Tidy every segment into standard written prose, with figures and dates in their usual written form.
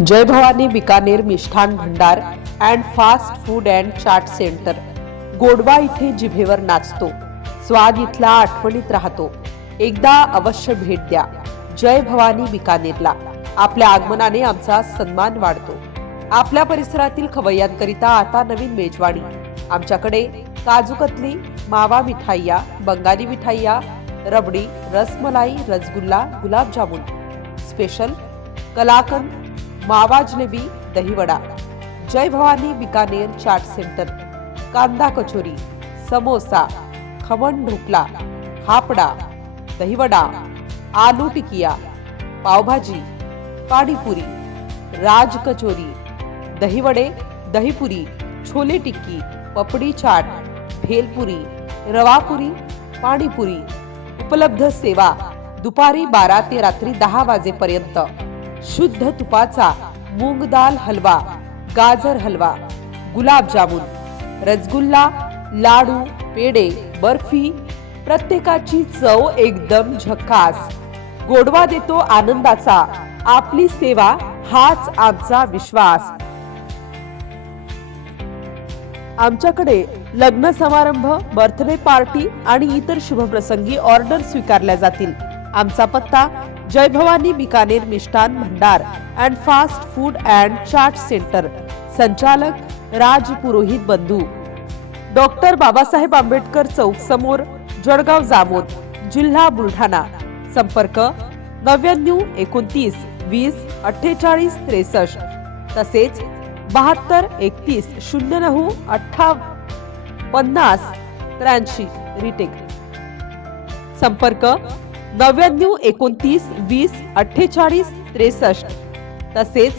Jai Bhavani Bikaner Mishthan Bhandar and fast food and chaat centre गोडवा इथे जिभेवर नाचतो, स्वाद इथला आठवणीत राहतो। एकदा अवश्य भेट द्या। जय भवानी बिकानेरला आपल्या आगमनाने आमचा सन्मान वाढतो। आपल्या परिसरातील खवय्यांकरिता आता नवीन मेजवानी। आमच्याकडे काजू कतली, मावा मिठाईया, बंगाली मिठाईया, रबडी, रसमलाई, रसगुल्ला, गुलाबजामुन, स्पेशल कलाकंद, मावा जलेबी, दहीवडा। जय भवानी बिकानेर चाट सेंटर कांदा कचोरी, समोसा, खमण ढोकला, हापडा, दहीवडा, आलू टिकिया, पावभाजी, पाणीपुरी, राज कचोरी, दहीवडे, दहीपुरी, छोले टिक्की, पपडी चाट, भेलपुरी, रवापुरी, पाणीपुरी। उपलब्ध सेवा दुपारी 12 ते रात्री 10 वाजेपर्यंत। शुद्ध तुपाचा मूंग दाल हलवा, गाजर हलवा, गुलाबजामुन, रसगुल्ला, लाडू, पेढे, बर्फी, प्रत्येकाची चव एकदम झकास। गोडवा देतो आनंदाचा, आपली सेवा हाच आमचा विश्वास। आमच्याकडे लग्न समारंभ, बर्थडे पार्टी आणि इतर शुभप्रसंगी ऑर्डर स्वीकारल्या जातील। आमचा पत्ता जय Bhavani Bikaner Mishthan Bhandar and fast food and chaat centre, संचालक राज पुरोहित बंधू, डॉक्टर बाबासाहेब आंबेडकर चौक समोर, जळगाव जामोद, जिल्हा बुलढाणा। संपर्क 99 29 20 48 63 तसेच 72 31 09 50 83 रिटेक। संपर्क 99 29 20 48 63 तसेच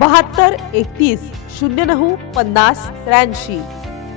72 31 09 50 83।